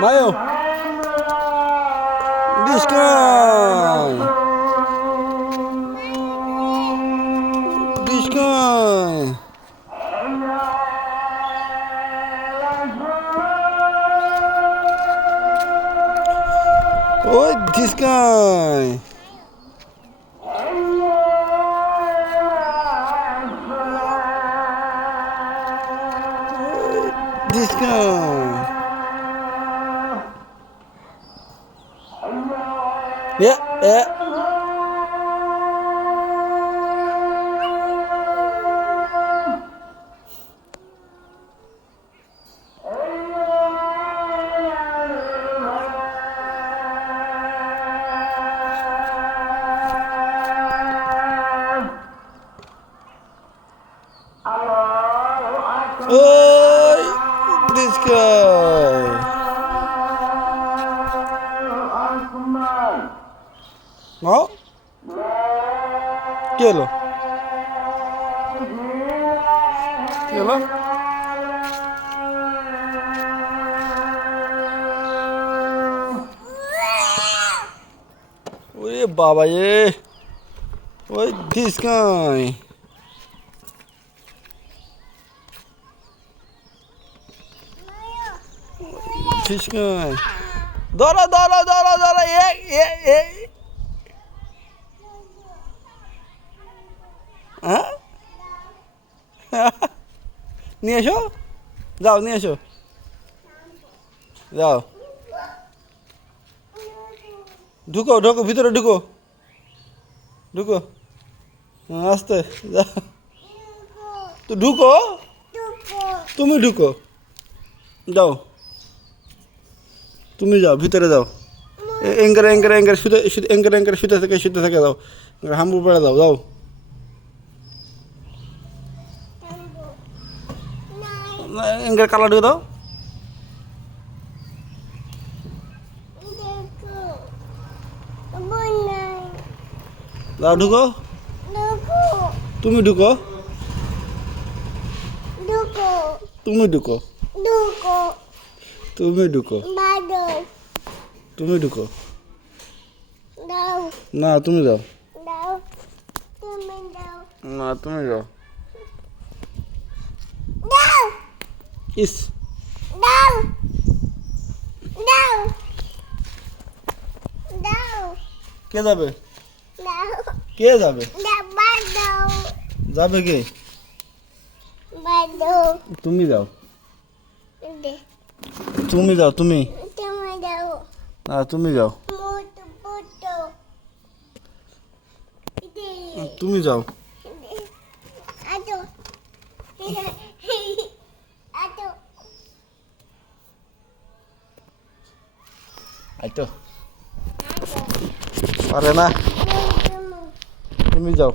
Mayo. This guy. This guy. Oh, this guy. This guy. Yeah, yeah. Oh, this guy. No? ¿Qué es lo? ¿Qué es lo? Oye, baba, ye. Oye, this guy. This guy. Dora, Dora, Dora, Dora, yeah. হ্যাঁ নিয়ে এসো যাও নিয়ে এসো যাও ঢুকো ঢুকো ভিতরে ঢুকো ঢুকো আস্তে যাও তো ঢুকো তুমি ঢুকো যাও তুমি যাও ভিতরে যাও এঙ্গারে এঙ্গারে এঙ্গারে শুতে এঙ্গারে এঙ্গারে শুতে থেকে যাও হাম্বু পেড়ে দাও যাও এঙ্গারে কালা ঢুকে দাও যাও ঢুকো তুমি ঢুকো তুমি ঢুকো তুমি ঢুকো তুমি ঢুকো না তুমি যাও না তুমি যাও ইস কে যাবে কে যাবে যাবে কে তুমি যাও তুমি যাও তুমি না তুমি যাও তুমি যাও আইতো পারে না তুমি যাও